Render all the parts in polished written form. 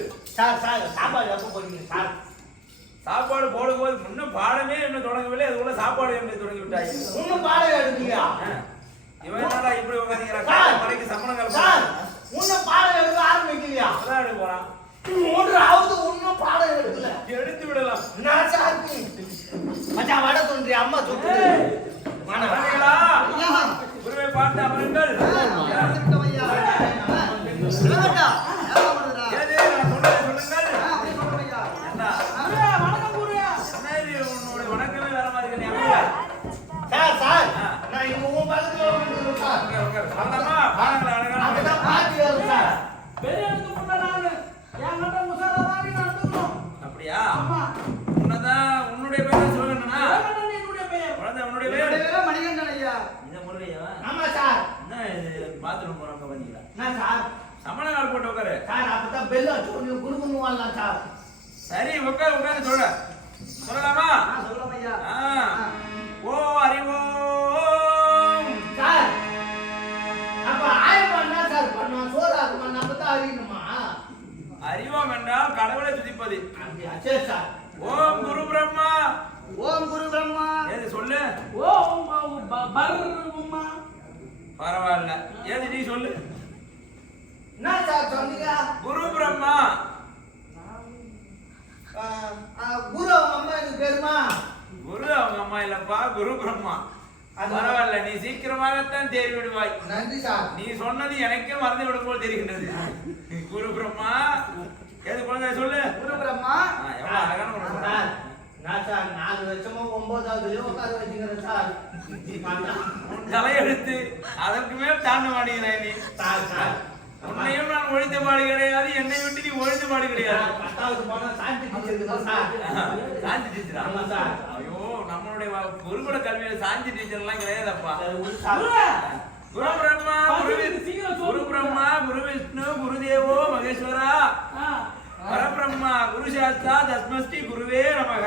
சொல்லு. Sir sir சாப்பாடு எப்போ போறீங்க சார்? சாப்பாடு போடும்போது முன்னும் பாடமே என்ன தொடங்கவில்லை, அதுக்குள்ள சாப்பாடு என்ன தொடங்கி விட்டாய்? இன்னும் பாடம் எடுக்கலையா? இவன் என்னடா இப்படி உட்காந்துக்கிறான்? மலைக்கு சம்மணம் சார் இன்னும் பாடம் எடுக்க ஆரம்பிக்கலையா? அதான் எடுக்க போறான். மூன்றாவது இன்னும் பாடம் எடுக்கல. எடுத்து விடலாம். நான் சார் மச்சான் வட தோன்றி அம்மா தூக்கு மாணவர்களா குருவை பார்த்து அமருங்கள். அப்படியா? உன்னுடைய பேர் சொல்லுங்கண்ணா. உன்னுடைய பேர் மணிகண்டன் ஐயா. இந்த முருகையா? ஆமா சார். என்ன இது பாத்ரூம் போறவங்க வந்தீங்களா? என்ன சார்? சமண கால் போட்டு உட்காரு. சார் அப்பதான் பெல் அடிச்சு குடுக்குன்னு வரலாம் சார். சரி உட்காரு சொல்ல. சொல்லலாமா? சொல்லலாம் ஐயா. ஓ அறிவோம். சார் அப்ப ஆயம்மா சார் பண்ணா சோறாக்குமா நம்ம தான் அறியணுமா? அறிவோம் என்றால் கடவுளை துதிப்பது. சரி சார். ஓம் குரு பிரம்மா. ஓம் குரு பிரம்மா. ஏது சொல்லு. ஓம் பர்மா. பரவாயில்ல. ஏது நீ சொல்லு. என்ன சார் சொன்னீங்க? குரு பிரம்மா. குரு அவங்க அம்மா எனக்கு பேருமா? குரு அவங்க அம்மா இல்லப்பா, குரு பிரம்மா. பரவாயில்ல, நீ சீக்கிரமாகத்தான் தேறி விடுவாய். நன்றி சார். நீ சொன்னது எனக்கே மறந்து விடும் போல் தெரிகின்றது. குரு பிரம்மா. ஏது குழந்தை சொல்லு. குரு பிரம்மா. எவ்வளவு அழகான குழந்தை. நான் சார் 4 வருஷமா 9வது உட்கார வச்சுக்கிறேன் சார். தலையெடுத்து அதற்கு மேல் தாண்ட மாட்டேங்கிறேன் நீ. சார் உன்னையும் நான் ஒழித்த பாடு கிடையாது, என்னை விட்டு நீ ஒழித்த பாடு கிடையாது. 10வது போனா சாந்தி டீச்சர் சார். சாந்தி டீச்சர். ஆமா சார். ஐயோ நம்மளுடைய குருகுல கல்வியில சாந்தி டீச்சர் எல்லாம் கிடையாதப்பா. குரு பிரம்மா, குரு பிரம்மா, குரு விஷ்ணு, குரு தேவோ மகேஸ்வரா, பரபிரம்மா, குரு சாஸ்தா, தஸ்மஸ்ரீ குருவே நமக.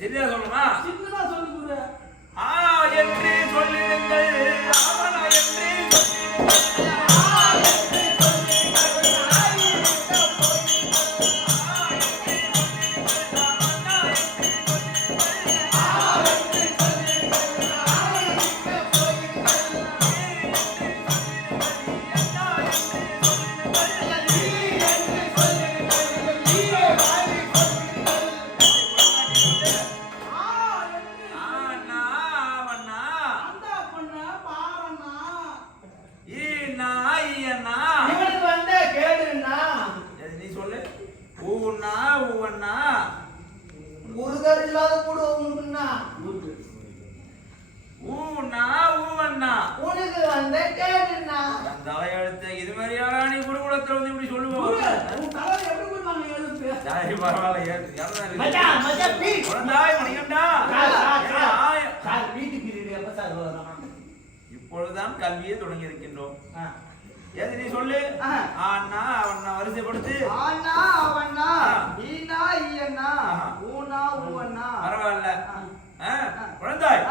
சரியா சொல்லுமா? ஆ என்று சொல்லிடுங்கள். ஆவனா என்று இது மாதிரியான நீ குருகுலத்துல வந்து இப்படி சொல்லுவோம். இப்பொழுதுதான் கல்வியை தொடங்கி இருக்கின்றோம். ஏது நீ சொல்லு. ஆனா அவன் வரிசைப்படுத்து. பரவாயில்ல. குழந்தாய்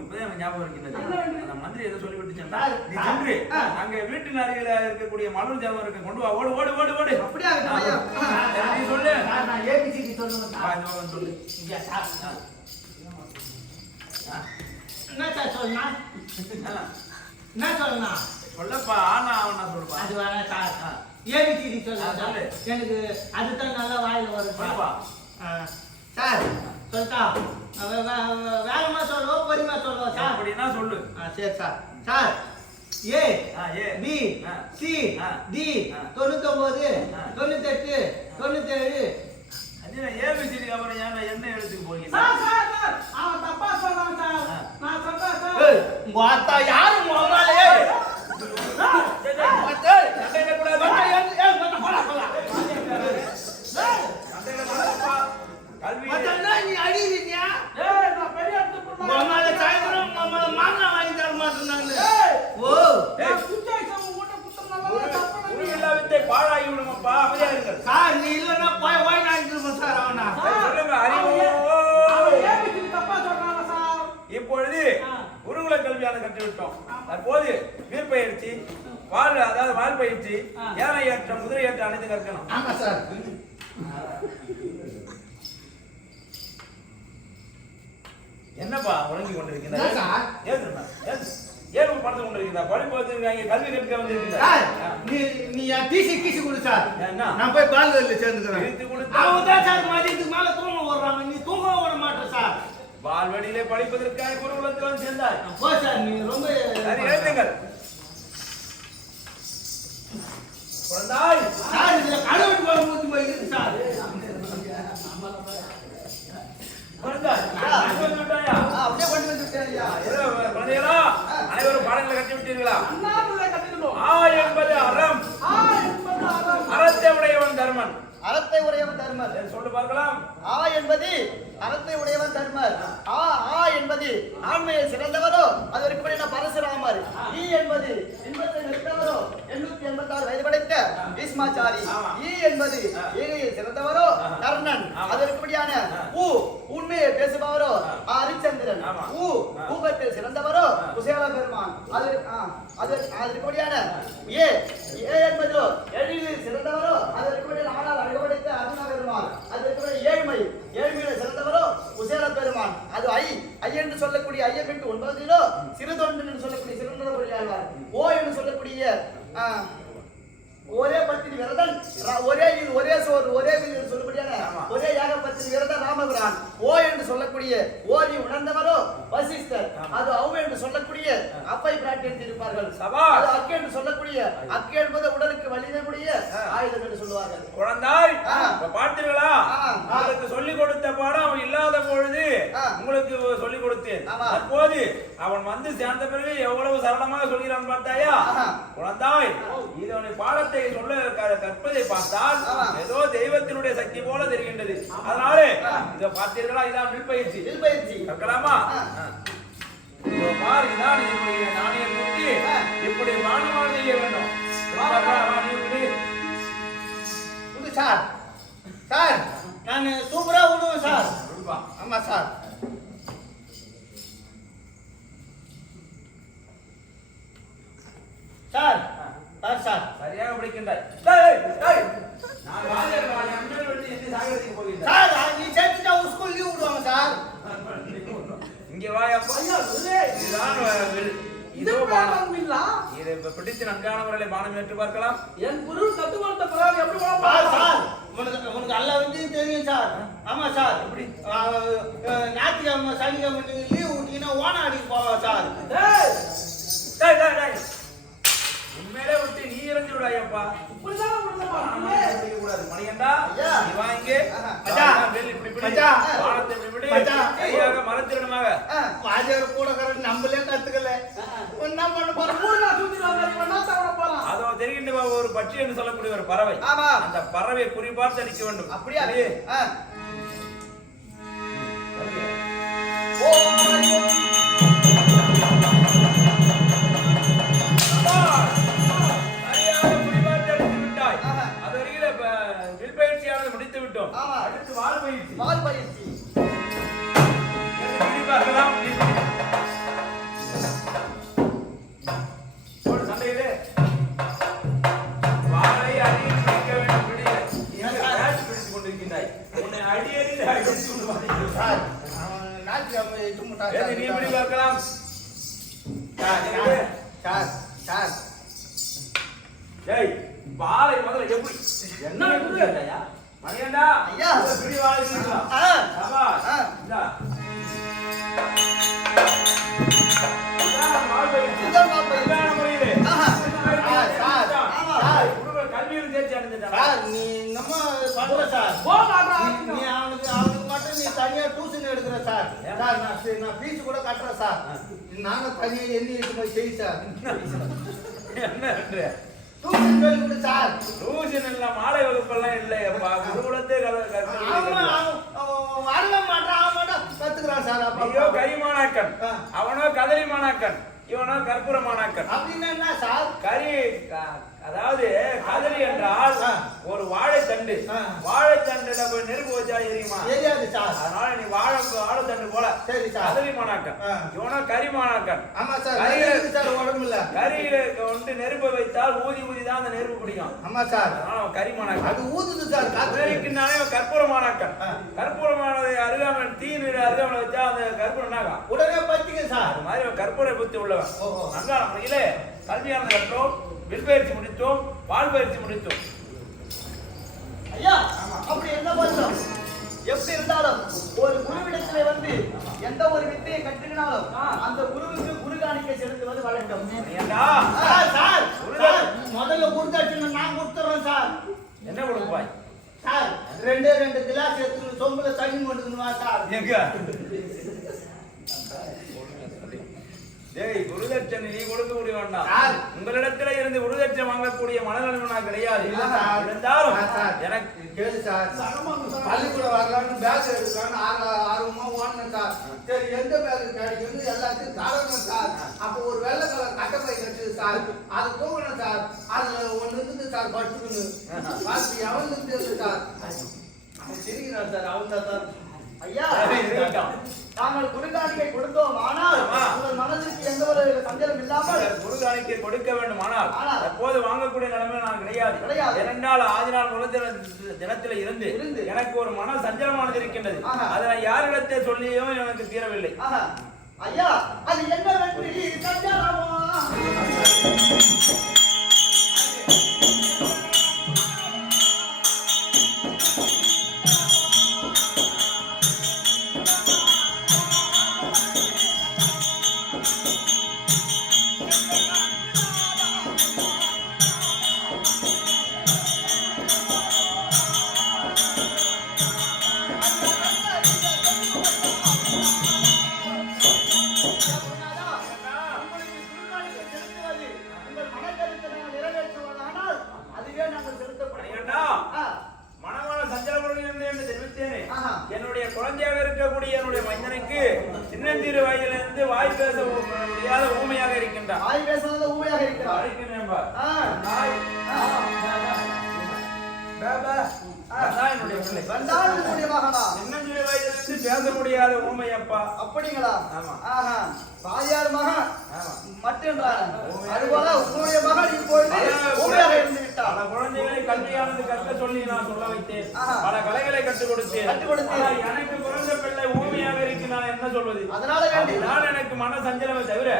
இப்பதான் ஞாபகம் இருக்கின்றது. அந்த மந்திரி ஏதோ சொல்லி விட்டு சென்றா நீ சென்று அங்க வீட்டின் அருகில இருக்கக்கூடிய மலர் ஜாமம் இருக்க கொண்டு வா. ஓடு ஓடு ஓடு ஓடு. நீ சொல்லு. சொல்லு. என்ன சார் சொல்லா? என்ன சொல்லா? சொல்லப்பா. ஆனா அவன் நான் சொல்லுப்பா. அது வேணா சார். ஏபிசிடி சொல்லு. எனக்கு அதுதான் நல்ல வாயில வரும் சார். சொல்லிட்டா வேகமா சொல்லுவோம், பொறுமையா சொல்லுவோம் சார். அப்படின்னா சொல்லு. சரி சார். சார் ஏ பி சி டி 99 98 97. ஏபிசிடி அப்புறம் என்ன எழுத்துக்கு போறீங்க? அவன் தப்பா சொல்றான் சார். நான் சொல்றேன் சார். உங்க அத்தா யாரு மோமாலே? கல்வி நீ அடிக்கிறீங்க. நான் பெரிய மாமால சாயந்தரம் மாமால மாங்கா வாங்கி தர மாட்டேன்னாங்க. ஓ வித்தை பாழாகி விடுமப்பா. அமைதியா இருங்கள் சார். நீ இல்லன்னா போய் வாங்கி தருவோம் சார். அவனா சொல்லுங்க. அறிவோ தப்பா சொல்றாங்க சார். இப்பொழுது குருகுல கல்வியான கற்றுவிட்டோம். தற்போது மேற்பயிற்சி வால் அதாவது வால் பயிற்சி, ஏழை ஏற்றம், குதிரை ஏற்றம் அனைத்து கற்கணும். ஆமா சார். என்னப்பா உறங்கி கொண்டிருக்கிறார்? ஏன் படத்தை கொண்டிருக்கிறா? படிப்பு வந்திருக்காங்க, கல்வி கற்க வந்திருக்கிறார். நீ டிசி கீசி கொடு சார். என்ன நான் போய் பால்வெளியில சேர்ந்துக்கிறேன். எழுத்து கொடுத்து அவங்க தான் சார் மதியத்துக்கு மேல தூங்க வர்றாங்க. நீ தூங்க விட மாட்டேன் சார். பால்வெளியிலே படிப்பதற்காக குருகுலத்தில் வந்து சேர்ந்தாய். போ சார், நீ ரொம்ப சரி எழுத்துங்கள். குழந்தாய் சார் இதுல கடவுள் போல மூச்சு போயிருக்கு சார். குழந்தாய் விட்டாயா? அப்படியே கொண்டு வந்து விட்டேன்யா. குழந்தைகளா அனைவரும் பாடங்களை கட்டி விட்டீர்களா? ஆ என்பது அறம், அறத்தை உடையவன் தர்மன். அறத்தை உடையவன் தர்மர். சொல்லு பார்க்கலாம். ஆ என்பது அறத்தை உடையவன் தர்மர். ஆ என்பது ஆண்மையில் சிறந்தவரோ அது வரைக்கும் பரசுராமர். ஈ என்பது இன்பத்தை நிறுத்தவரோ 886 வயது படைத்த பீஷ்மாச்சாரி. ஈ என்பது ஈகையில் சிறந்தவரோ கர்ணன். அது வரைக்கும்படியான உண்மையை பேசுபவரோ ஹரிச்சந்திரன். ஊகத்தில் சிறந்தவரோ குசேல பெருமான். அது இருக்கும்படியான ஏ என்பதோ எழிலில் சிறந்தவரோ அது இருக்கும்படியான ஆனால் அழகப்படுத்த அருணா பெருமான். அது இருக்கும்படியான ஏழ்மையில சிறந்தவரோ குசேல பெருமான். அது ஐ என்று சொல்லக்கூடிய ஐயமிட்டு 9 சிறு தொண்டன் என்று சொல்லக்கூடிய சிறந்த ஓ என்று சொல்லக்கூடிய ஒரே பத்தினி விரதன், ஒரே இது ஒரே சோறு ஒரே வீடு சொல்லக்கூடியான ஒரே யாக பத்தினி விரதன் ராமபிரான். ஓ என்று சொல்லக்கூடிய ஓதி உணர்ந்தவரோ வசிஷ்டர். அது அவ் என்று சொல்லக்கூடிய அப்பை பிராட்டி இருப்பார்கள். அது அக்கு என்று சொல்லக்கூடிய அக்கு என்பது உடலுக்கு வலிதக்கூடிய ஆயுதம் என்று சொல்லுவார்கள். குழந்தாய் பார்த்தீர்களா? உங்களுக்கு சொல்லிக் கொடுத்த பாடம் அவன் இல்லாத பொழுது உங்களுக்கு சொல்லிக் கொடுத்தேன். அப்போது அவன் வந்து சேர்ந்த பிறகு எவ்வளவு சரளமாக சொல்கிறான் பார்த்தாயா? குழந்தாய் இதனுடைய பாடத்தை சொல்ல கற்பதை பார்த்தால் ஏதோ தெய்வத்தினுடைய சக்தி போல தெரிகின்றது. அதனால இத பார்த்தீர்களா? இதான் வில்பயிற்சி. கற்கலாமா? பார், இதான் என்னுடைய நாணயம் தூக்கி இப்படி மாணவன் செய்ய வேண்டும். சார் சார் நான் சூப்பரா விடுவேன் சார். ஆமா சார். சார் சார் சார் சரியாக படிக்கின்றாய். சார் நீ சேர்த்துட்டா ஸ்கூல் லீவ் விடுவாங்க சார். இங்க வாயப்பா. இதோ பானம் இல்ல. இதை பிடித்து நன்கான முறையில் பானம் ஏற்று பார்க்கலாம். என் குரு கத்து கொடுத்த பிறகு எப்படி பானம் சார்? உனக்கு எல்லா விஷயம் தெரியும் சார். ஆமா சார். இப்படி ஞாயிற்றுக்கிழமை சனிக்கிழமை லீவ் விட்டீங்கன்னா ஓனா அடிக்க போவா சார். உண்மையிலே விட்டு நீ இறந்து விடாயப்பா. இப்படிதான் கூடாது. மணிகண்டா நீ வாங்க. கையாக மரத்திடமாக வாஜர் கூட நம்மளே கத்துக்கல. அதோ தெரிகின்ற ஒரு பட்சி என்று சொல்லக்கூடிய ஒரு பறவை. அந்த பறவை குறிப்பார்த்து அடிக்க வேண்டும். அப்படியே முடித்து விட்டோம். அடுத்து வால் பயிற்சி. சண்டையிலே வாளை அடியில் பிடிக்க வேண்டும். பிடித்துக் கொண்டிருக்கின்றாய். உன்னை அடியடியில் அடித்துக் கொண்டு வருகிறேன். நீ எப்படி பார்க்கலாம்? வாளை முதல்ல எப்படி என்ன மணிகண்டா ஐயா பிடி வாளை பிடிக்கலாம். இந்தா கல்வியில் தேர்ச்சி அடைஞ்சிட்டான். நீ நம்ம பண்ற சார். நீ அவனுக்கு மட்டும் நீ தனியா டியூஷன் எடுக்கிற சார். சார் நான் ஃபீஸ் கூட கட்டுறேன் சார். நாங்க தனியா என்ன செய்ய சார். என்ன டியூஷன் சொல்லி கொடு சார். டியூஷன் இல்ல, மாலை வகுப்பெல்லாம் இல்லையப்பா. குருகுலத்தே வரல மாட்டான் கத்துக்கிறான் சார். ஐயோ கரிமானாக்கன், அவனோ கதலி மாணாக்கன், இவனோ கற்பூர மாணாக்கன். அப்படின்னா என்ன சார்? அதாவது கதலி என்றால் ஒரு வாழை தண்டு. வாழைத்தண்டு வாழைத்தண்டுல போய் நெருப்பு வச்சா எரியுமா? தெரியாது சார். அதனால நீ வாழைத்தண்டு போல சரி சார். கதலி மாணாக்கன் இவனா கறி மாணாக்கன். ஆமா சார். கரியில சார் உடம்பு இல்ல. கரியில வந்து நெருப்பு வைத்தால் ஊதி தான் அந்த நெருப்பு பிடிக்கும். ஆமா சார். அதனால கறி மாணாக்கன். அது ஊதுது சார். காத்துனாலே கற்பூர மாணாக்கன். கற்பூரமானதை அருகாமல் தீ நீர் அருகாமல் வச்சா அந்த கற்பூரம் என்னாகும்? உடனே பத்திங்க சார். அது மாதிரி கற்பூர புத்தி உள்ளவன். நல்ல முறையிலே கல்வியானது கற்றோம், வில் பயிற்சி முடித்தோம், பால் பயிற்சி முடித்தோம். ஐயா அப்படி என்ன பண்ணோம்? எப்படி இருந்தாலும் ஒரு குருவிடத்திலே வந்து எந்த ஒரு வித்தையை கற்றுக்கினாலும் அந்த குருவுக்கு குரு காணிக்கை செலுத்துவது வழக்கம். சார் முதல்ல குருதாட்சியை நான் கொடுத்துறேன் சார். என்ன கொடுப்பாய் சார்? 2 கிளாஸ் எடுத்து சொம்புல தண்ணி கொண்டுவா சார். எங்க குருதட்சணை நீ கொடுக்கக்கூடிய வேண்டாம். உங்களிடத்துல இருந்து குருதட்சணை வாங்கக்கூடிய மனநலவு நான் கிடையாது. இருந்தாலும் எனக்கு கேளு சார். பள்ளிக்கூட வரலான்னு பேக் எடுக்கலான்னு ஆர்வமா ஓடணும் சார். சரி எந்த பேக் கிடைக்குன்னு எல்லாத்தையும் தரணும் சார். அப்போ ஒரு வெள்ளை கலர் கட்டப்பை கட்டுது சார். அது தூக்கணும் சார். அதுல ஒண்ணு இருந்து சார் படுத்துக்கணும். எவன் இருந்து சார் சிரிக்கிறார் சார். அவன் தான் சார். ஐயா நாங்கள் குருகாணிக்கை கொடுத்தோம். ஆனால் உங்கள் மனதிற்கு எந்த ஒரு சஞ்சலம் இல்லாமல் குருகாணிக்கை கொடுக்க வேண்டும். ஆனால் எப்போது வாங்கக்கூடிய நிலைமை நான் கிடையாது. இரண்டால் ஆதி நாள் முதல் தினத்தில் இருந்து எனக்கு ஒரு மன சஞ்சலமானது இருக்கின்றது. அதை யாரிடத்தை சொல்லியும் எனக்கு தீரவில்லை. ஐயா அது என்னவென்று சஞ்சலமா? என்னுடைய குழந்தையாக இருக்கக்கூடிய என்னுடைய மைந்தனுக்கு சின்னஞ்சிறு வயதிலிருந்து வாய் பேச முடியாத ஊமையாக இருக்கின்றார். வாய் பேசாத ஊமையாக இருக்கிறார். என்னுடைய பிள்ளை சின்னஞ்சிறு வயதிலிருந்து பேச முடியாத ஊமை அப்பா. அப்படிங்களா? ஆமா. பாதியார் மகன் மட்டுன்றார். அதுபோல உங்களுடைய மகன் இப்பொழுது ஊமையாக இருந்து விட்டார். பல குழந்தைகளை கல்வியானது கற்க சொல்லி நான் சொல்ல வைத்தேன். பல கலைகளை கற்றுக் கொடுத்தேன். எனக்கு பிறந்த பிள்ளை ஊமையாக இருக்கு, நான் என்ன சொல்வது? அதனால எனக்கு மன சஞ்சலமே தவிர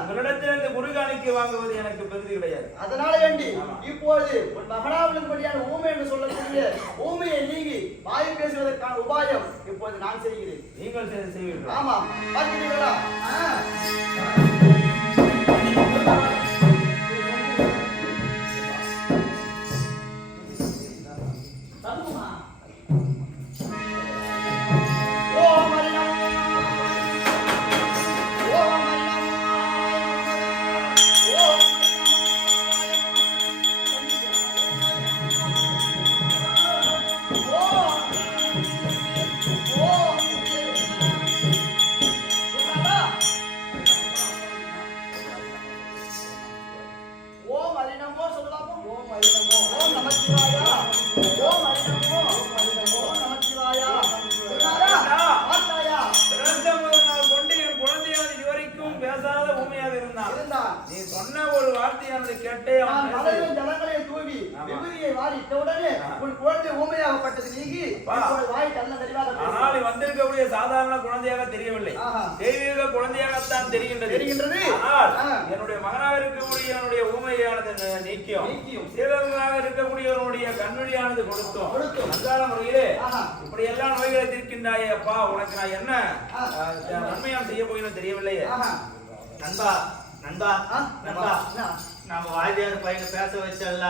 உங்களிடத்தில் இந்த குருகாணிக்கை வாங்குவது எனக்கு பெருது கிடையாது. அதனால வேண்டி இப்பொழுது மகனாவின்படியான ஊமை என்று சொல்லக்கூடிய ஊமையை நீங்கி வாய் பேசுவதற்கான உபாயம் இப்பொழுது நான் செய்கிறேன். நீங்கள் செய்வீர்கள். ஆமா பார்க்கிறீர்களா? நீ சொன்ன ஒரு வார்த்தையானது கேட்டே ஜனங்களை தூவி விபூதியை வாரிட்ட உடனே உன் குழந்தை ஊமையாகப்பட்டது நீங்கி வாய் நல்ல தெளிவாக. ஆனால் வந்திருக்கக்கூடிய சாதாரண குழந்தையாக தெரியவில்லை, தெய்வீக குழந்தையாகத்தான் தெரிகின்றது. ஆனால் என்னுடைய மகனாக இருக்கக்கூடிய என்னுடைய ஊமையானது நீக்கியும் சீரகமாக இருக்கக்கூடியவனுடைய கண்வழியானது கொடுத்தோம். அன்றாட முறையிலே இப்படி எல்லா நோய்களை தீர்க்கின்றாயே அப்பா, உனக்கு நான் என்ன நன்மையான் செய்ய போகிறோம் தெரியவில்லையே. நண்பா நண்பா நண்பா நம்ம வாத்தியார் பையனை பேச வச்சல,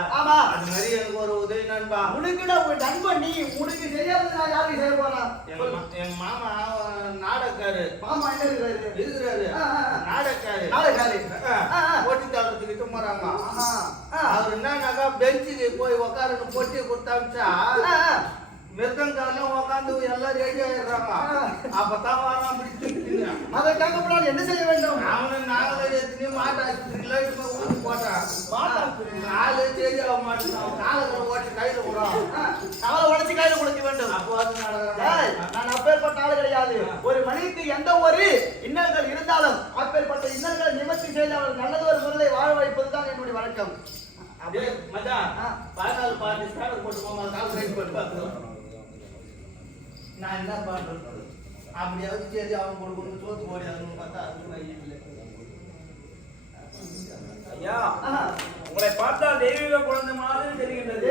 அது மாதிரி எனக்கு ஒரு உதவி நண்பா. உனக்கு ஒரு நண்பன், நீ உனக்கு தெரியாதது நான் யாருக்கு செய்ய போறேன்? எங்க மாமா நாடகாரு. மாமா என்ன இருக்கிறாரு? நாடகாரு போட்டி தாளத்துக்கிட்ட போறாங்க. அவர் என்னன்னாக்கா பெஞ்சுக்கு போய் உக்காருன்னு போட்டி கொடுத்தாச்சா மிருதங்காலம் உட்காந்து எல்லாரும் ரெடி ஆயிடுறாங்க. அப்பதான் வரான் பிடிச்சிருக்கீங்க. அதற்காக நான் என்ன செய்ய வேண்டும்? அவனை நாங்களே எத்தனையோ மாட்டு ஆஸ்பத்திரியில ஊருக்கு போட்டான். நாலு தேடி அவன் மாட்டான். நாலு ஓட்டி கையில விடுறான். காலை உடைச்சு கையில கொடுக்க வேண்டும். அப்போ அது ஏய், நான் அப்பேற்பட்ட ஆள் கிடையாது. ஒரு மனிதனுக்கு எந்த ஒரு இன்னல்கள் இருந்தாலும் அப்பேற்பட்ட இன்னல்களை நிவர்த்தி செய்து அவர் நல்லது ஒரு முறையை வாழ வைப்பதுதான் என்னுடைய வழக்கம். அப்படியே மச்சான் 14 பாட்டு ஸ்டார் போட்டு போமா கால் ரைட் போட்டு பாத்துக்கலாம். நான் என்ன பண்றது? அப்படியாவது சரி அவன் கொடுக்கணும் சோத்து போடி அதுன்னு பார்த்தா அதுக்கு வழி இல்லை. ஐயா உங்களை பார்த்தா தெய்வீக குழந்தை மாதிரி தெரிகின்றது.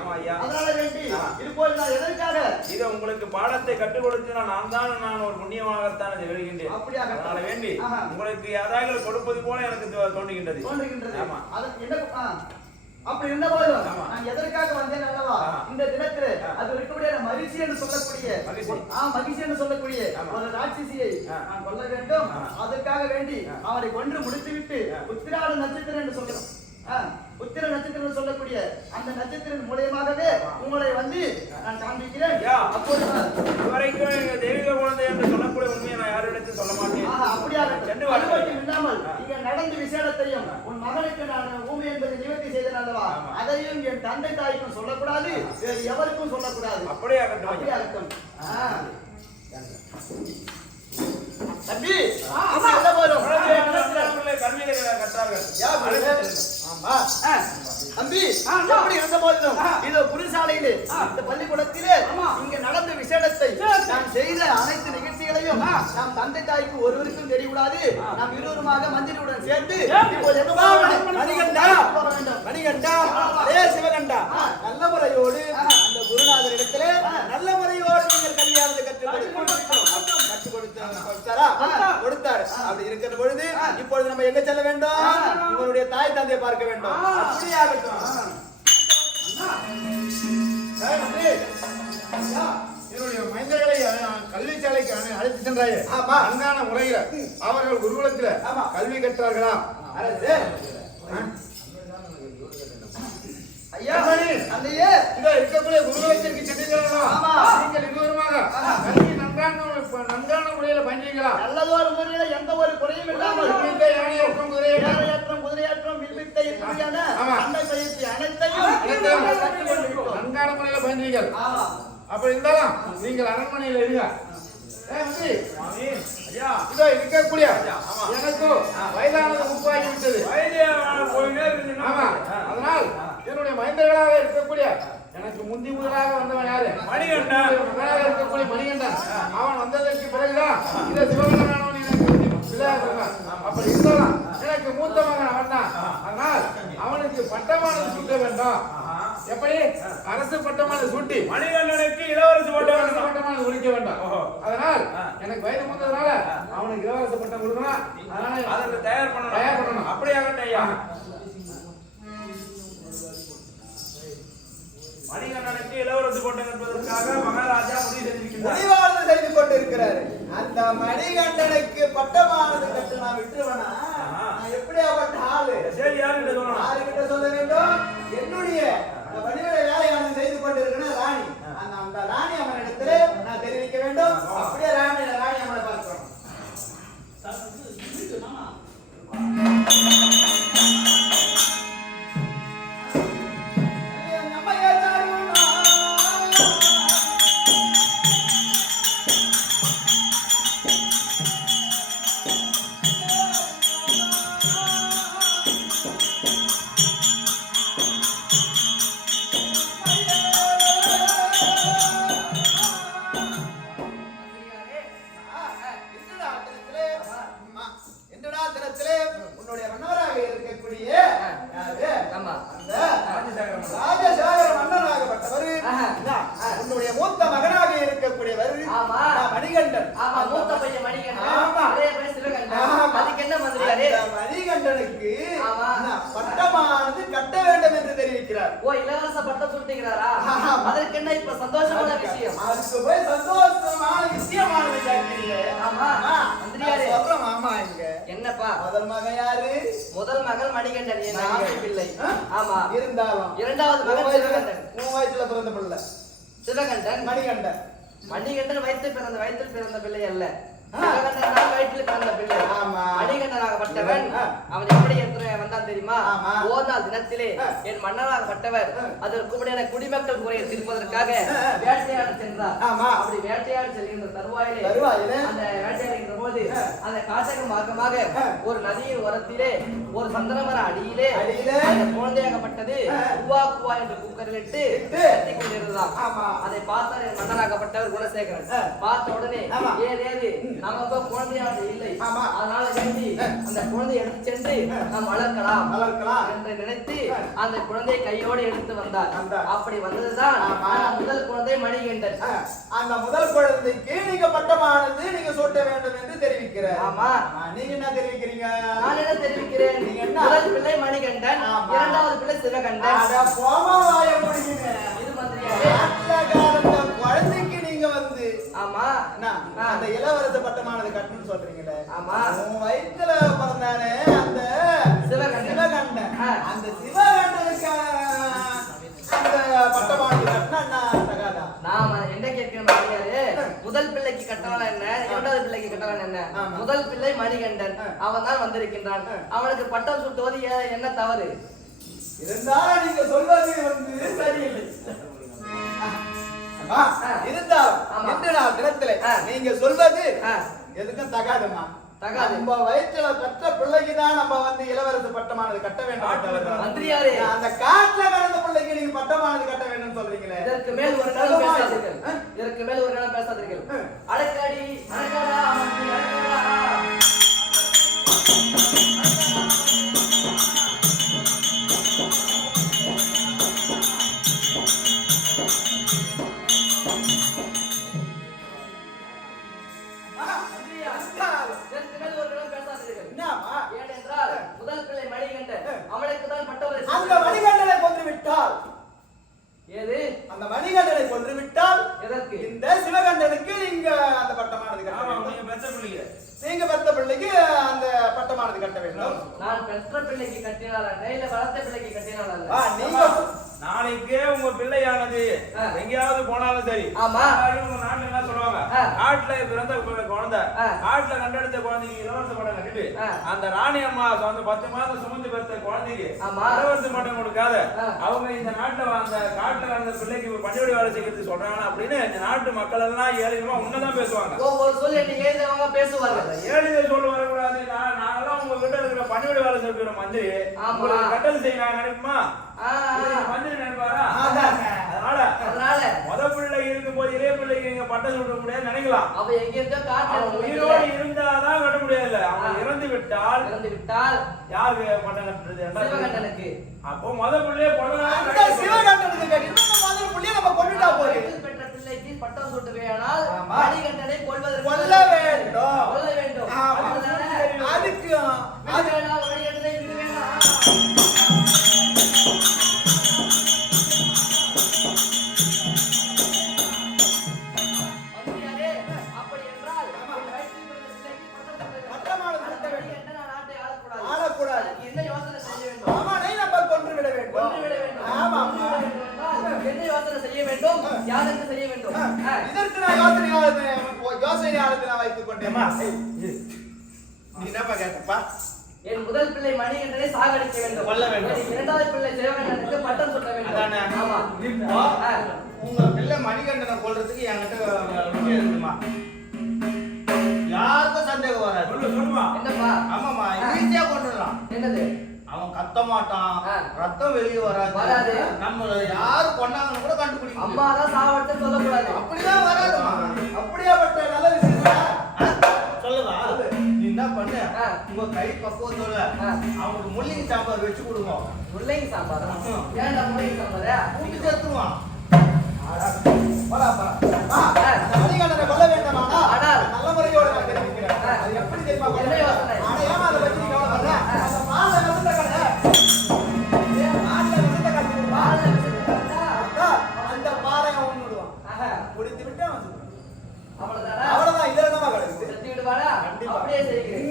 ஆமா ஐயா. அதனால வேண்டி இப்போது நான் எதற்காக இதை உங்களுக்கு பாடத்தை கற்றுக் கொடுத்து நான் ஒரு புண்ணியமாகத்தான் இதை எழுகின்றேன். அதனால வேண்டி உங்களுக்கு யாராவது கொடுப்பது போல எனக்கு தோன்றுகின்றது. ஆமா. அதற்கு என்ன அப்படி என்ன போதும் நான் எதற்காக வந்தேன் அல்லவா? இந்த தினத்தில் அது இருக்கக்கூடிய மகிழ்ச்சி என்று சொல்லக்கூடிய மகிழ்ச்சி என்று சொல்லக்கூடிய ஒரு ராட்சசியை நான் கொல்ல வேண்டும். அதற்காக வேண்டி அவரை கொன்று முடித்துவிட்டு உத்திராட நட்சத்திரம் என்று சொல்கிறோம். உத்திர நட்சத்திரம் சொல்லக்கூடிய அந்த நட்சத்திரம் மூலமாகவே உங்களை வந்து நான் காண்பிக்கிறேன். இதுவரைக்கும் தெய்வீக குழந்தை என்று சொல்லக்கூடிய உண்மையை நான் யாரிடத்தில் சொல்ல மாட்டேன். அப்படியாக இல்லாமல் இங்க நடந்த விசேடத்தையும் உன் மகனுக்கு நான் ஊமை என்பதை நிவர்த்தி செய்தேன் அல்லவா? அதையும் என் தந்தை தாய்க்கும் சொல்லக்கூடாது, வேறு எவருக்கும் சொல்லக்கூடாது. அப்படியே ஆகட்டும். தம்பி தம்பி எப்படி இருந்த போதிலும் இதோ புரிசாலையிலே இந்த பள்ளிக்கூடத்திலே இங்க நடந்த விசேடத்தை நான் செய்த அனைத்து நிகழ்ச்சிகளையும் நாம் தந்தை தாய்க்கு ஒருவருக்கும் தெரியக்கூடாது. நாம் இருவருமாக மஞ்சளுடன் சேர்ந்து மணிகண்டா சிவகண்டா நல்ல முறையோடு அந்த குருநாதரிடத்திலே நல்ல முறையோடு நீங்கள் கல்யாணத்தை கொடுத்தாரு. அப்படி இருக்கிற பொழுது இப்பொழுது நம்ம எங்க செல்ல வேண்டும்? உங்களுடைய தாய் தந்தையை பார்க்க வேண்டும். அப்படியாகட்டும். என்னுடைய மைந்தர்களை கல்வி சாலைக்கு அழைத்து சென்றாயே அங்கான முறையில அவர்கள் குருகுலத்தில் கல்வி கற்றார்களா? இருக்கக்கூடிய குருகுலத்திற்கு சென்றீர்களா? நீங்கள் இருவருமாக கல்வி நன்கான முறையில பயின்றீர்களா? நல்லதொரு முறையில எந்த ஒரு குறையும் இல்லாமல் யானையேற்றம் குதிரையேற்றம் வில்வித்தை அண்டை பயிற்சி அனைத்தையும் நன்கான முறையில பயின்றீர்கள். அப்படி இருந்தாலும் நீங்கள் அரண்மனையில் இருங்க. இருக்கக்கூடிய எனக்கு வயதானது 30 ஆகிவிட்டது. அதனால் என்னுடைய மைந்தர்களாக இருக்கக்கூடிய எனக்கு முந்தி முதலாக வந்தவன் யாரு? மணிகண்டன். மகனாக இருக்கக்கூடிய மணிகண்டன். அவன் வந்ததற்கு பிறகுதான் இந்த சிவகங்கனானவன் எனக்கு பிள்ளையாக. அப்படி இருந்தாலும் எனக்கு மூத்த மகன் அவன் தான். அதனால் அவனுக்கு பட்டமானது சூட்ட வேண்டும். எப்படி? அரசு பட்டமானது சூட்டி மணிகண்டனுக்கு இளவரசு பட்டமானது ஒழிக்க வேண்டும். அதனால் எனக்கு வயது மூத்ததுனால அவனுக்கு இளவரசு பட்டம் கொடுக்கணும். அதனால அதற்கு தயார் பண்ணணும். அப்படியாகட்டும் ஐயா. மணிகண்டனுக்கு இளவரசு பட்டம் என்பதற்காக மகாராஜா முடிவானது செய்து கொண்டிருக்கிறாரு. அந்த மணிகண்டனுக்கு பட்டமானது கட்டு நான் விட்டுருவனா? எப்படியாப்பட்ட ஆளு? சரி, யாருக்கிட்ட சொல்ல வேண்டும்? என்னுடைய வடிவடை வேலையானது செய்து கொண்டிருக்கிற ராணி, அந்த ராணி அம்மனிடத்துல நான் தெரிவிக்க வேண்டும். அப்படியே ராணி அம்மனை பார்க்கிறோம். பட்டமானது கட்ட வேண்டும் என்று தெரிவிக்கிறார். ஓ, இலவச பட்டம் சுட்டுகிறாரா? அதற்கு என்ன இப்ப சந்தோஷமான விஷயம்? அதுக்கு போய் சந்தோஷமான விஷயமானது கேட்கிறீங்க. ஆமா மந்திரியாரே, சொல்றோம். ஆமா, இங்க என்னப்பா? முதல் மகன் யாரு? முதல் மகள் மணிகண்டன், என் ஆசை பிள்ளை. ஆமா, இருந்தாலும் இரண்டாவது மகன் சிவகண்டன். உன் வயசுல பிறந்த பிள்ளை. சிவகண்டன் மணிகண்டன். மணிகண்டன் வயிற்றில் பிறந்த பிள்ளை அல்ல. சிவகண்டன் தான் வயிற்றில் பிறந்த பிள்ளை. ஆமா. மணிகண்டனாகப்பட்டவன் அவன் எப்படி வந்தான் தெரியுமா? ஆமா. ஒரு நாள் தினத்திலே என் மன்னராகப்பட்டவர் அதற்குபடியான குடிமக்கள் குறையை தீர்ப்பதற்காக வேட்டையாட சென்றார். ஆமா. அப்படி வேட்டையாட செல்கின்ற தருவாயிலே அந்த வேட்டையாடுகின்ற போது அந்த காட்டக மார்க்கமாக ஒரு நதியின் ஓரத்திலே ஒரு சந்தனமர அடியிலே அந்த குழந்தையாகப்பட்டது குவா குவா என்று கூக்கரிலிட்டு கத்தி கொண்டிருந்தான். அதை பார்த்தார் என் மன்னராகப்பட்டவர் குணசேகரன். பார்த்த உடனே ஏதேது நமக்கு குழந்தையாக இல்லை, அதனால வேண்டி அந்த குழந்தையை எடுத்து சென்று நாம் வளர்க்கலாம் என்று நினைத்து அந்த குழந்தையை கையோடு எடுத்து வந்தார். அப்படி வந்ததுதான் முதல் குழந்தை மணிகண்டன். அந்த முதல் குழந்தைக்கு நீங்க பட்டமானது நீங்க சூட்ட வேண்டும் என்று தெரிவிக்கிறார். ஆமா. நீங்க என்ன தெரிவிக்கிறீங்க? நான் என்ன தெரிவிக்கிறேன்? நீங்க என்ன? முதல் பிள்ளை மணிகண்டன், இரண்டாவது பிள்ளை சிவகண்டன். இது மாதிரியாக குழந்தைக்கு நீங்க வந்து ஆமா அந்த இளவரச பட்டமானது கட்டணும்னு சொல்றீங்களே. ஆமா. உன் வயிற்றுல பிறந்தானே அந்த சிவகண்டன், அந்த சிவகண்டனுக்கு அந்த பட்டமானது கட்டினா தகாதா? நாம என்ன கேட்கிறேன்? முதல் பிள்ளைக்கு கட்டலாம் என்ன, இரண்டாவது பிள்ளைக்கு கட்டலாம் என்ன? முதல் பிள்ளை மணிகண்டன், அவன் தான் வந்திருக்கின்றான். அவனுக்கு பட்டம் சுட்டுவது என்ன தவறு? இருந்தாலும் நீங்க சொல்வது வந்து சரியில்லை. இருந்தாலும் இன்று நாள் தினத்திலே நீங்க சொல்வது எதுக்கும் தகாதுமா. தகாது. நம்ம வயிற்றுல பெற்ற பிள்ளைக்குதான் நம்ம வந்து இளவரசு பட்டமானது கட்ட வேண்டும். மந்திரியாரே, அந்த காட்டுல கடந்த பிள்ளைக்கு நீங்க பட்டமானது கட்ட வேண்டும் சொல்றீங்களே. இதற்கு மேல் ஒரு நாள் பேசாதீர்கள். இதற்கு மேல் ஒரு நாள் பேசாதீர்கள். அடக்காடி அடக்காடா மந்திரி அடக்காடா. முதல் பிள்ளை மணிகண்டன், அவனுக்கு தான் பட்டவர். அந்த மணிகண்டனை கொன்று விட்டால் ஏது? அந்த மணிகண்டனை கொன்று விட்டால் எதற்கு? இந்த சிவகண்டனுக்கு நீங்க அந்த பட்டமானது கட்ட வேண்டும். நீங்க பெற்ற பிள்ளைக்கு அந்த பட்டமானது கட்ட வேண்டும். நான் பெற்ற பிள்ளைக்கு கட்டினால் அல்ல, இல்ல வளர்த்த பிள்ளைக்கு கட்டினால் அல்ல. நீங்க நாளைக்கே உங்க பிள்ளையானது எங்கேயாவது போனாலும் சரி, ஆமா, உங்க நாட்டுல என்ன சொல்லுவாங்க? நாட்டுல பிறந்த குழந்தை, நாட்டுல கண்டெடுத்த குழந்தைக்கு இலவச பட்டம் கட்டிட்டு அந்த ராணி அம்மா வந்து 10 மாதம் சுமந்து பெற்ற குழந்தைக்கு இலவச பட்டம் கொடுக்காத அவங்க இந்த நாட்டுல அந்த காட்டுல வந்த பிள்ளைக்கு பண்டிகை வேலை செய்யறது சொல்றாங்க அப்படின்னு இந்த நாட்டு மக்கள் எல்லாம் ஏழைமா உன்னதான் பேசுவாங்க. ஒவ்வொரு சொல்லி நீங்க எழுதவங்க பேசுவாங்க. ஏழையை சொல்ல வரக்கூடாது. நாங்கெல்லாம் உங்க கிட்ட இருக்கிற பண்டிகை வேலை செய்யற மந்திரி கட்டல் செய்ய நினைக்குமா? மந்திரி நினைப்பாரா? அதனால முத பிள்ளை இருக்கும் போது இளைய பிள்ளைக்கு நீங்க பட்டம் சொல்ல முடியாது நினைக்கலாம். அவ எங்க இருந்தோ காட்டு உயிரோடு இருந்தாதான் கட்ட முடியாது. அவங்க இறந்து விட்டால் யாருக்கு பட்டம் கட்டுறது? சிவகண்டனுக்கு. அப்போ முத பிள்ளைய அந்த சிவகண்டனுக்கு கட்டிட்டு முதல் பிள்ளைய நம்ம கொன்னுட்டா போறோம். பெற்ற பிள்ளைக்கு பட்டம் சூட்டுவேயானால் மணிகண்டனை கொல்வதற்கு கொல்ல வேண்டும். அதுக்கு மணிகண்டனை விடுவேனா? யாருக்கு செய்ய வேண்டும்? இதற்கு நான் யோசனை வைத்துக் கொண்டேமா. நீ என்னப்பா கேட்டப்பா? என் முதல் பிள்ளை மணிகண்டனை சாகடிக்க வேண்டும், கொல்ல வேண்டும். இரண்டாவது பிள்ளை சிவகண்டனுக்கு பட்டம் சுட்ட வேண்டும். ஆமா. உங்க பிள்ளை மணிகண்டனை கொல்றதுக்கு என்கிட்ட விஷயம் இருக்குமா? யாருக்கும் சந்தேகம் வராது. என்னப்பா? ஆமாமா, ஈஸியா கொண்டுடலாம். என்னது? அவன் கத்த மாட்டான், ரத்தம் வெளியே வராது. நம்ம யாரு கொண்டாங்கன்னு கூட கண்டுபிடிக்கும். அம்மா தான் சாவட்டு சொல்லக்கூடாது. அப்படிதான் வராதுமா. அப்படியாப்பட்ட நல்ல விஷயம் சொல்லுவா. நீ என்ன பண்ண? உங்க கை பக்குவத்தோட அவனுக்கு முள்ளங்கி சாம்பார் வச்சு கொடுங்க. முள்ளங்கி சாம்பார்? ஏன்டா முள்ளங்கி சாம்பார்? கூட்டி சேர்த்துருவான். மணிகண்டனை கொல்ல வேண்டாமா? நல்ல முறையோட நான் தெரிவிக்கிறேன். அது எப்படி தெரியுமா? ஏமா அதை பத்தி நீ கவலைப்படுற? அந்த மாலை வந்து அந்த பாறை அவன் விடுவான். குடித்து விட்டு அவன் அவ்வளவுதான். இதுல என்னமா கிடைக்குது? அப்படியே செய்கிறேன்.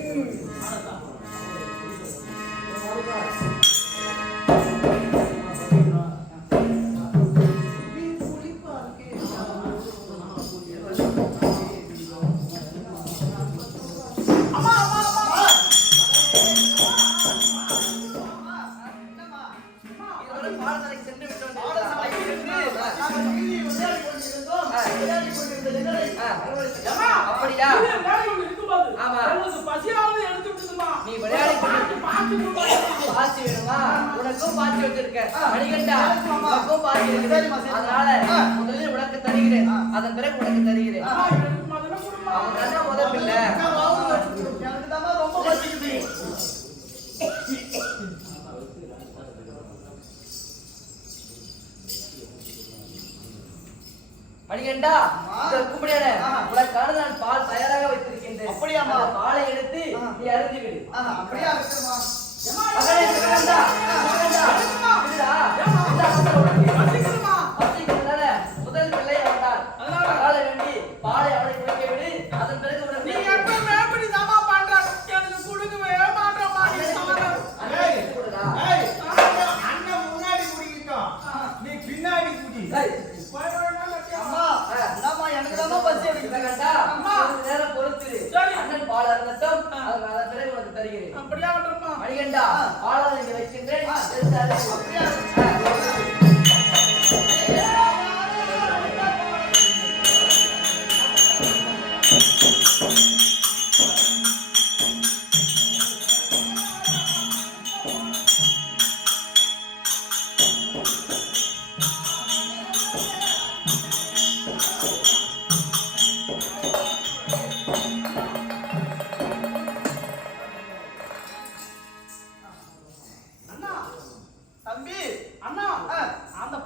நாங்கள் வீதியில் விளையாடிக் கொண்டிருந்தோம். விளையாடிக் கொண்டிருந்த எங்களை ஏம்மா, அப்படியா? ஆமா. நீ விளையாடி பாச்சி வேணுமா? உனக்கும் பாச்சி வச்சிருக்கேன். மணிகண்டா, உனக்கும் பாச்சி இருக்கு. அதனால முதலில் உனக்கு தருகிறேன். அதன் பிறகு உனக்கு தருகிறேன். அவன் தானே முதல் பிள்ளை. எனக்கு தான் ரொம்ப பசிக்குது. மணிகண்டா, கும்பிடியான உனக்கான நான் பால் தயாராக வைத்திருக்கின்றேன். அப்படியாம்மா? பாலை எடுத்து நீ அருந்தி விடு. அப்படியா இருக்குமா? மகனே சிவகண்டா, சிவகண்டா, வசீகரனால முதல் பிள்ளை அவன்தான். அதனால வேண்டி பாலை அவனை குடிக்க விடு. அதன் பிறகு உனக்கு அண்ணன் முன்னாடி குடிக்கிட்டோம், நீ பின்னாடி குடி. அம்மா, என்னம்மா, எனக்கு தான் பசி எடுக்குது. சிவகண்டா, சிறிது நேரம் பொறுத்திரு. அண்ணன் பால் அருந்தட்டும். அதன் பிறகு உனக்கு தருகிறேன். மணிகண்டா, பாலால் இங்கே வைக்கின்றேன். எடுத்து அருந்தி. தம்பி,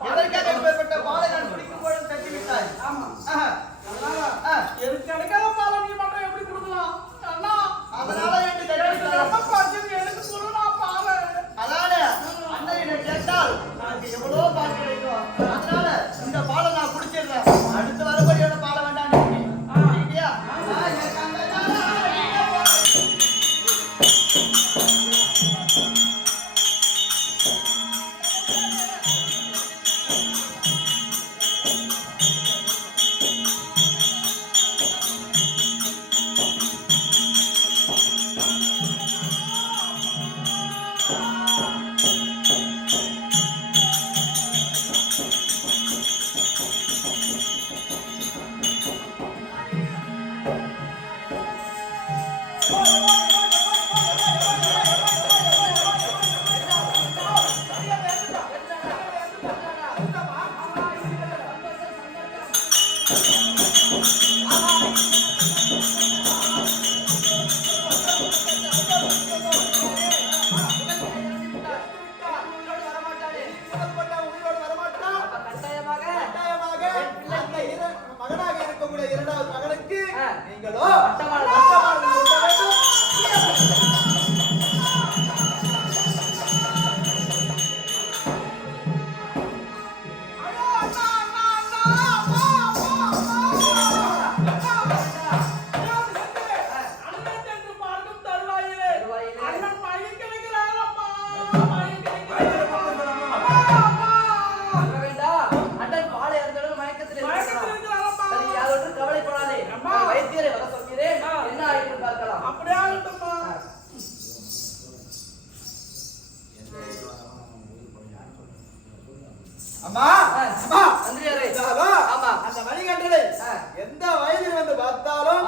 எதற்காக இப்பேற்பட்ட பாலை நான் குடிக்கும் பொழுது தட்டி விட்டாய்? அதனால என்று அதானே அண்ணனிடம் கேட்டால் எனக்கு எவ்வளோ பால் கிடைக்கும். அதனால இந்த பாலை நான் குடிச்சிடுறேன். அடுத்து வரபடியான பாலை வேண்டாம். இல்லையா? எனக்கு அந்த மகனாக இருக்கக்கூடிய இரண்டாவது மகனுக்கு நீங்களோ அம்மா, அம்மா, அந்த மணிகண்டனை எந்த வயதில் வந்து பார்த்தாலும்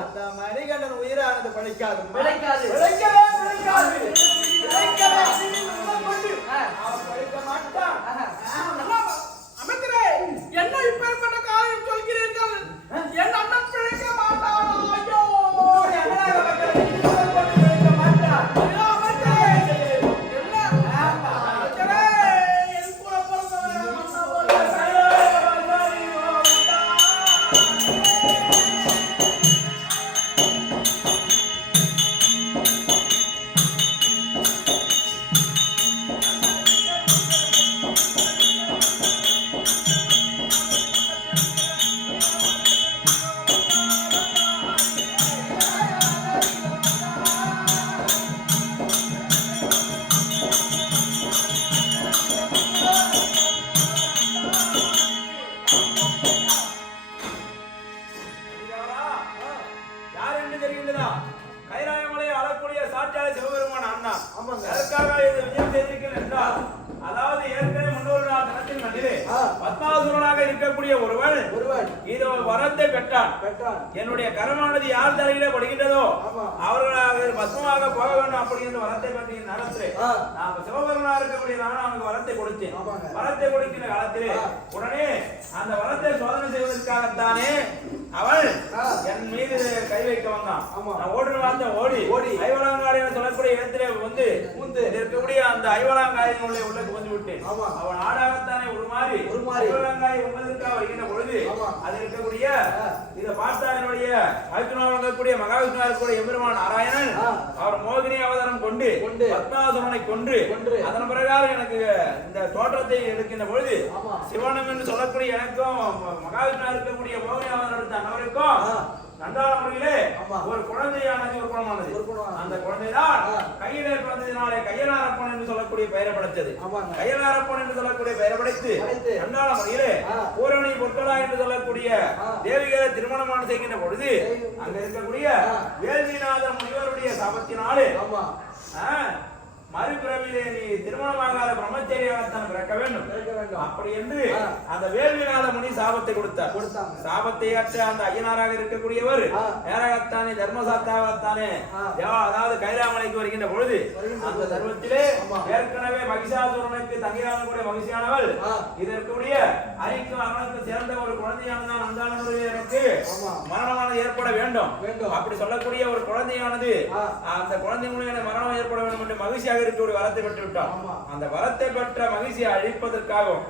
அந்த மணிகண்டன் உயிரானது பிழைக்காது. பிழைக்கவே பிழைக்காது. அவன் பிழைக்க மாட்டான். என்ன இப்பேற்பட்ட காரியம் சொல்கிறீர்கள்? என் அண்ணன் பிழைக்க மாட்டான். ஐயோ, பிழைக்க மாட்டான். ஐயோ, அமைச்சரே. என்ன? அமைச்சரே, என் கூட பிறந்தவன் அண்ணா போல. பத்மாசுரனாக இருக்கக்கூடிய ஒருவன் இதோ வரத்தை பெற்றான். என்னுடைய கரமானது யார் தலையில படுகின்றதோ அவர்களாக பத்மமாக போக வேண்டும் அப்படிங்கிற வரத்தை பற்றிய நேரத்திலே நாம சிவபெருமனா இருக்கக்கூடிய நான் அவனுக்கு வரத்தை கொடுத்தேன். வரத்தை கொடுக்கிற காலத்திலே உடனே அந்த வரத்தை சோதனை செய்வதற்காகத்தானே அவள் என் மீது கை வைக்க வந்தான். நான் ஓடுன்னு பார்த்த ஓடி ஐவலாங்காடி சொல்லக்கூடிய இடத்திலே வந்து இருக்கக்கூடிய அந்த ஐவலாங்காயின் உள்ள வந்து விட்டேன். அவன் ஆடாகத்தானே உருமாறி ஐவலாங்காய் உண்பதற்காக வருகின்ற பொழுது அது இருக்கக்கூடிய இதை பார்த்தா என்னுடைய மைத்துனாவங்கக்கூடிய மகாவிஷ்ணு இருக்கக்கூடிய எம்பெருமான் நாராயணன் அவர் மோகினி அவதாரம் கொண்டு பத்மாசுரனை கொன்று அதன் பிரகாரம் எனக்கு இந்த தோற்றத்தை எடுக்கின்ற பொழுது சிவனம் என்று சொல்லக்கூடிய எனக்கும் மகாவிஷ்ணு இருக்கக்கூடிய மோகினி அவதாரம் எடுத்த அனைவருக்கும் நன்றான முறையிலே ஒரு குழந்தையானது ஒரு குணமானது. அந்த குழந்தைதான் கையிலே பிறந்ததினாலே கையலாரப்பன் என்று சொல்லக்கூடிய பெயரை படைத்தது. கையலாரப்பன் என்று சொல்லக்கூடிய பெயரை படைத்து நன்றான முறையிலே பூரணி பொற்களா என்று சொல்லக்கூடிய தேவிகளை திருமணமான செய்கின்ற பொழுது அங்க இருக்கக்கூடிய வேல்விநாத முனிவருடைய சாபத்தினாலே மறுபிறவிலே நீ திருமணமாகாத பிரம்மச்சரியாகத்தான் பிறக்க வேண்டும் அப்படி என்று அந்த வேள்விநாத முனி சாபத்தை கொடுத்தார். சாபத்தை ஏற்ற அந்த ஐயனாராக இருக்கக்கூடியவர் நேரகத்தானே தர்மசாத்தாகத்தானே அதாவது கைலாமலைக்கு வருகின்ற பொழுது அந்த தர்மத்திலே ஏற்கனவே மகிஷாசுரனுக்கு தங்கையானக்கூடிய மகிழ்ச்சியானவள் இதற்குரிய அரிக்கும் அவனுக்கு சேர்ந்த ஒரு குழந்தையானதான் அந்தானது எனக்கு மரணமானது ஏற்பட வேண்டும் அப்படி சொல்லக்கூடிய ஒரு குழந்தையானது அந்த குழந்தை மூலியமான மரணம் ஏற்பட வேண்டும் என்று மகிழ்ச்சியாக இருக்கக்கூடிய வரத்தை பெற்று விட்டார். அந்த வரத்தை பெற்ற மகிழ்ச்சியை அழிப்பதற்காகவும்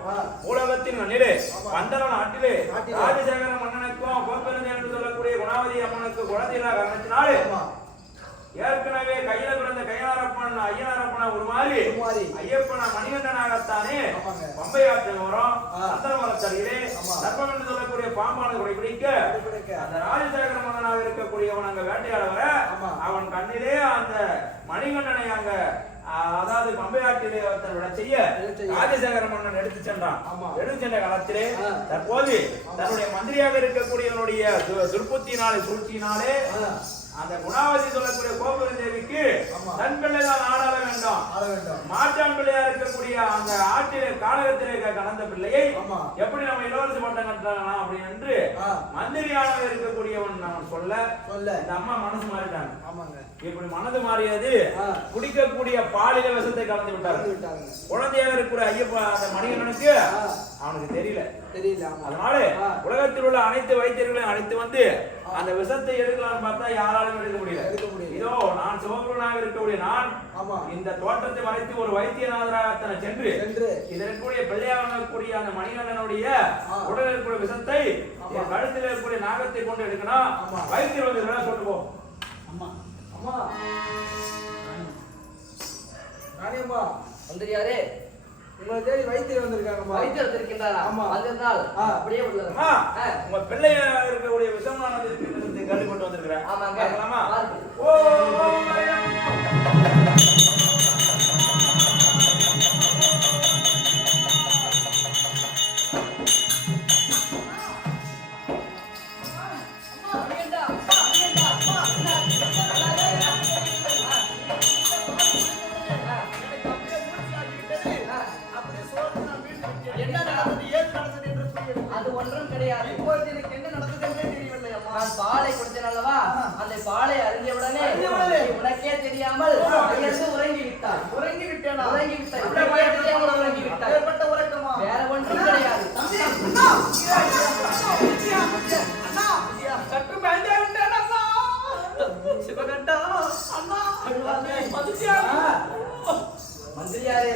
உலகத்தின் மண்ணிலே பண்டன நாட்டிலே ராஜசேகர மன்னனுக்கும் கோப்பெருந்தை என்று சொல்லக்கூடிய குணாவதி அம்மனுக்கு குழந்தையில்லா காரணத்தினாலே ஏற்கனவே கையில பிறந்த கையாரப்பன் ஐயனாரப்பனா ஒரு மாதிரி ஐயப்பனா மணிகண்டனாகத்தானே பம்பை ஆற்றின் வரும் அந்தரமரத்தடியிலே சர்ப்பம் என்று சொல்லக்கூடிய பாம்பானது கூட பிடிக்க அந்த ராஜசேகர மன்னனாக இருக்கக்கூடியவன் அங்க வேட்டையாட வர அவன் கண்ணிலே அந்த மணிகண்டனை அங்க அதாவது பம்பை ஆற்றிலே விட செய்ய ராஜசேகர மன்னன் எடுத்து சென்றான். எடுத்து சென்ற காலத்திலே தற்போது தன்னுடைய மந்திரியாக இருக்கக்கூடியவனுடைய துர்புத்தினாலே சூழ்ச்சியினாலே அந்த குணாவதி சொல்லக்கூடிய கோபுர தேவிக்கு தன் பிள்ளைதான் ஆடாட வேண்டாம் மாற்றான் பிள்ளையா இருக்கக்கூடிய அந்த ஆற்றிலே காலகத்திலே கலந்த பிள்ளையை எப்படி நம்ம இலவச பட்டம் கட்டலாம் அப்படின்னு என்று மந்திரியானவர் இருக்கக்கூடியவன் நம்ம சொல்ல இந்த அம்மா மனசு மாறிட்டாங்க. இப்படி மனது மாறியது குடிக்கக்கூடிய பாலில விஷத்தை கலந்து விட்டாங்க. குழந்தையாக இருக்கிற ஐயப்பா அந்த மணிகண்டனுக்கு அவனுக்கு தெரியல. அதனால உலகத்தில் உள்ள அனைத்து வைத்தியர்களையும் அழைத்து வந்து அந்த விஷத்தை எடுக்கலாம்னு பார்த்தா யாராலும் எடுக்க முடியல. இதோ நான் சிவபெருமனாக இருக்கக்கூடிய நான் இந்த தோட்டத்தை மறைத்து ஒரு வைத்தியநாதராக சென்று இதற்குரிய பிள்ளையாக கூடிய அந்த மணிகண்டனுடைய உடலில் இருக்கக்கூடிய விஷத்தை கழுத்தில் இருக்கக்கூடிய நாகத்தை கொண்டு எடுக்கணும். வைத்தியர் வந்து சொல்லிட்டு போ. மந்திரியாரே உங்களை தேடி வைத்தியர் வந்திருக்காங்க. வைத்தியர் வந்திருக்கின்றாரா? வந்திருந்தால் அப்படியே உள்ளது. உங்க பிள்ளையா இருக்கக்கூடிய விஷமானது கேள்விப்பட்டு வந்திருக்கிறேன். ஆமாங்க. அது ஒன்றும் கிடையாது. இப்பொழுது எனக்கு என்ன நடந்தது என்றே தெரியவில்லை அம்மா. நான் பாலை கொடுத்தேன் அல்லவா, அந்த பாலை அருந்தியவுடனே உனக்கே தெரியாமல் உறங்கி விட்டாய். உறங்கி விட்டேனா? உறங்கி விட்டாய். உறங்கி விட்டாய். ஏற்பட்ட உறக்கமா? வேற ஒன்றும் கிடையாது. சற்று பயந்தே விட்டேன் அண்ணா. சிவகண்டா அண்ணா மந்திரியாரே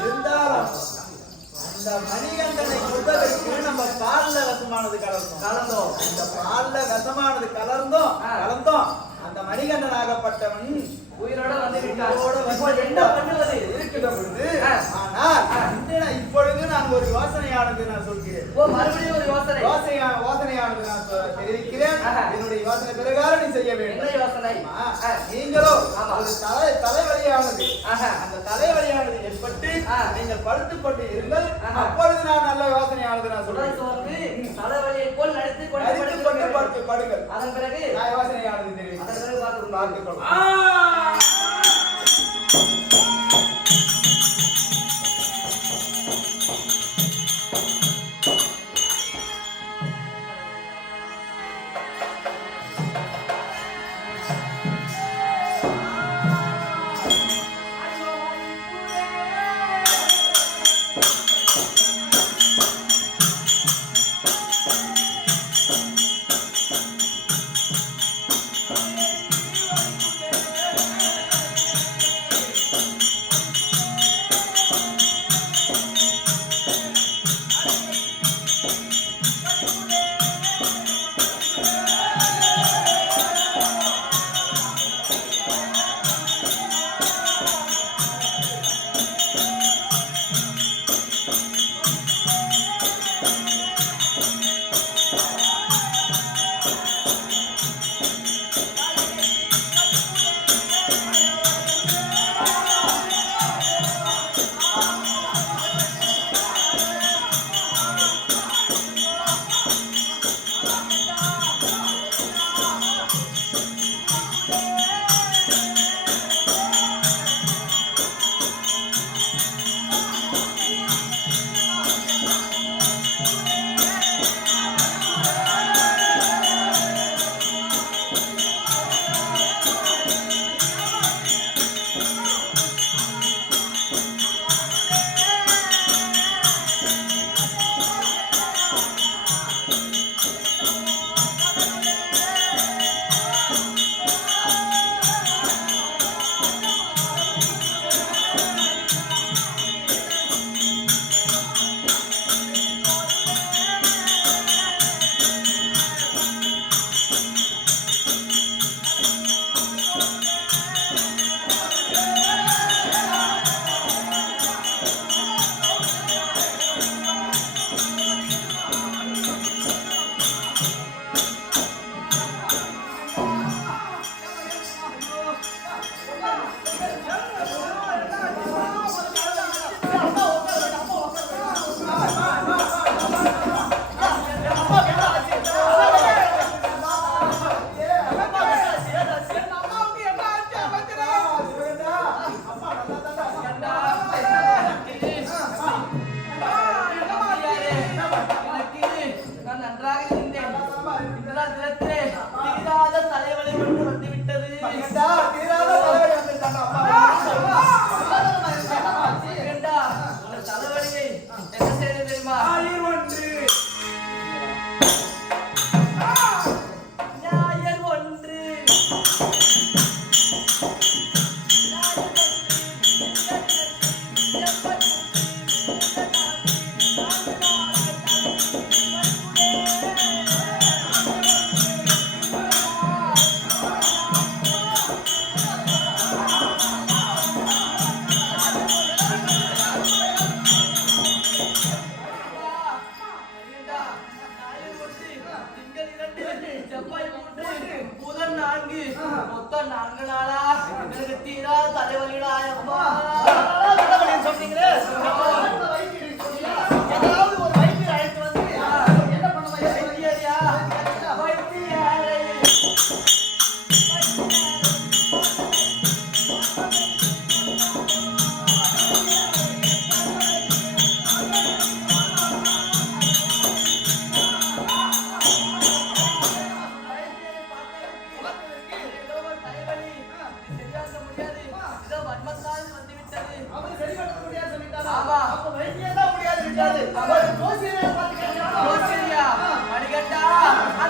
இருந்தாலும் அந்த மணிகண்டனை கொள்வதற்கு நம்ம பால்ல விஷமானது கலந்தோம். இந்த பால்ல விஷமானது கலந்தோம் அந்த மணிகண்டனாகப்பட்டவன் உயிரோட வந்து விட்டார். என்ன பண்ணுவது இருக்கிற பொழுது ஆனால் இப்பொழுது நான் ஒரு யோசனையானது நான் சொல்கிறேன். மறுபடியும் ஒரு யோசனையானது நான் தெரிவிக்கிறேன். என்னுடைய யோசனை பிரகாரம் நீ செய்ய வேண்டும். யோசனை நீங்களோ ஒரு தலைவலியானது அந்த தலைவலியானது ஏற்பட்டு நீங்கள் படுத்துக் கொண்டு இருங்கள். அப்பொழுது நான் நல்ல யோசனையானது நான் சொல்றேன். தலைவலியை போல் நடித்துக் கொண்டு படுங்கள். அதன் பிறகு நான் யோசனையானது தெரிவிக்கிறேன்.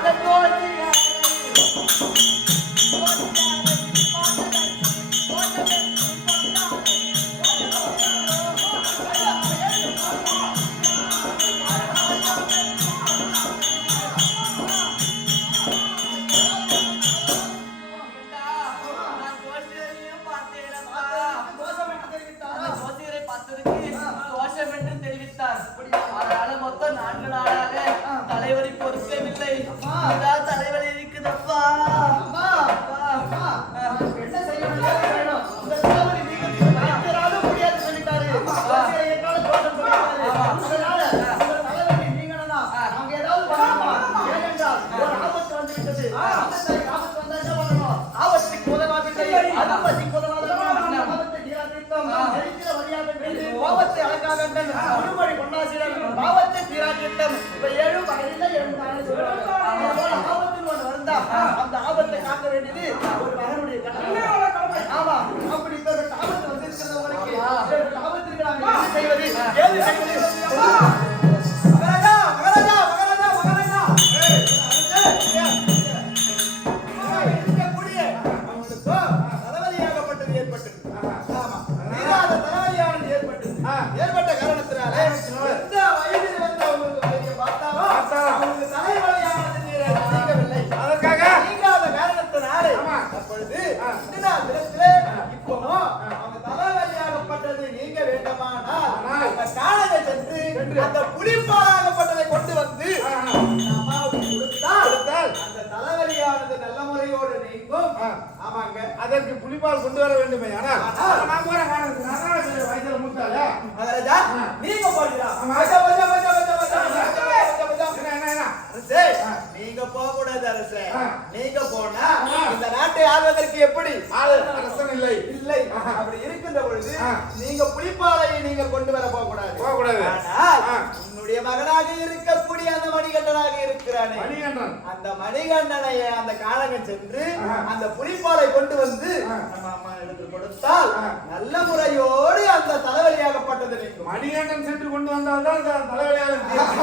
நான் ஜோசியரையும் பார்த்தேனப்பா. அந்த ஜோசியரை பார்த்ததுக்கு தோஷம் என்று தெரிவித்தார். அதனால மொத்தம் 4 நாளாக தலைவலி பொறுக்கவில்லை. இதான் தலைவலி இருக்குதப்பா. அம்மா, அம்மா, என்ன செய்யணும்? என்ன வேணும்? இந்த தலைவலி நீங்க வைத்தியராலும் முடியாது சொல்லிட்டாரு. ஜோசியரை என்னால தோஷம் சொல்லிட்டாரு. அதனால இந்த தலைவலி நீங்கனா நாங்க ஏதாவது பண்ணணுமா? ஏனென்றால் ஒரு ஆபத்து வந்து விட்டது. ஆபத்து வந்தா என்ன பண்ணணும்? ஆபத்துக்கு உதவாவில்லை. ஆபத்துக்கு உதவாதவன் ஆபத்தை தீராத்திட்டம். ஜெயிக்கிற வழியாக வேண்டும். பாவத்தை அடக்க வேண்டும். குருமொழி பொன்னாசிரியர் பாவத்தை தீராத்திட்டம். இப்ப 7 வகையில 7 நாளை சொல்றாங்க. அதனால ஆபத்துன்னு ஒண்ணு வந்தா அந்த ஆபத்தை காக்க வேண்டியது ஒரு மகனுடைய கடமை. ஆமா, அப்படி இப்ப ஒரு ஆபத்து வந்து இருக்கிறது உங்களுக்கு. இந்த ஆபத்து இருக்கிறாங்க. என்ன செய்வது? ஏது செய்வது? மகாராஜா மகாராஜா மகாராஜா மகாராஜா இருக்கக்கூடிய அவனுக்கு தலைவலியாகப்பட்டது ஏற்பட்டது. ஆமா, தீராத தலைவலியானது ஏற்பட்டது. ஏற்பட்ட காரணத்தினாலே எந்த வயதில் வந்து அவங்களுக்கு பார்த்தாலும் அவங்களுக்கு தலைவலியானது நீங்கவில்லை. அதற்காக நீங்காத காரணத்தினாலே ஆமா. அப்பொழுது இந்த தினத்திலே இப்போவும் அவங்க தலைவலியாகப்பட்டது நீங்க வேண்டுமானால் அந்த காலனை சென்று அந்த புலிப்பாலாகப்பட்டதை கொண்டு வந்து அம்மாவுக்கு கொடுத்தால் அந்த தலைவலியானது நல்ல முறையோடு நீங்கும். ஆமாங்க, அதற்கு புலிப்பால் கொண்டு வர வேண்டுமே. ஆனால் நான் போற காரணத்துக்கு நான் வயசுல மூத்தால மகாராஜா நீங்க போகிறா. ஆமா. அரசே, நீங்க போக கூடாது அரசே. ஆ. நீங்க போனா இந்த நாட்டை ஆள்வதற்கு எப்படி அரசன் இல்லை இல்லை. அப்படி இருக்கின்ற பொழுது ஆ. நீங்க புலிப்பாலையை நீங்க கொண்டு வர போகக்கூடாது. போகக்கூடாது. ஆனால் ஆ. உன்னுடைய மகனாக இருக்கக்கூடிய அந்த மணிகண்டனாக இருக்கிறானே மணிகண்டன் அந்த மணிகண்டனைய அந்த காலகம் சென்று ஆ. அந்த புலிப்பாலை கொண்டு வந்து ஆ. நம்ம அம்மா எடுத்து கொடுத்தால் ஆ. நல்ல முறையோடு அந்த தலைவலியாகப்பட்டது நீங்கும். மணிகண்டன் சென்று கொண்டு வந்தால்தான் தலைவலியாக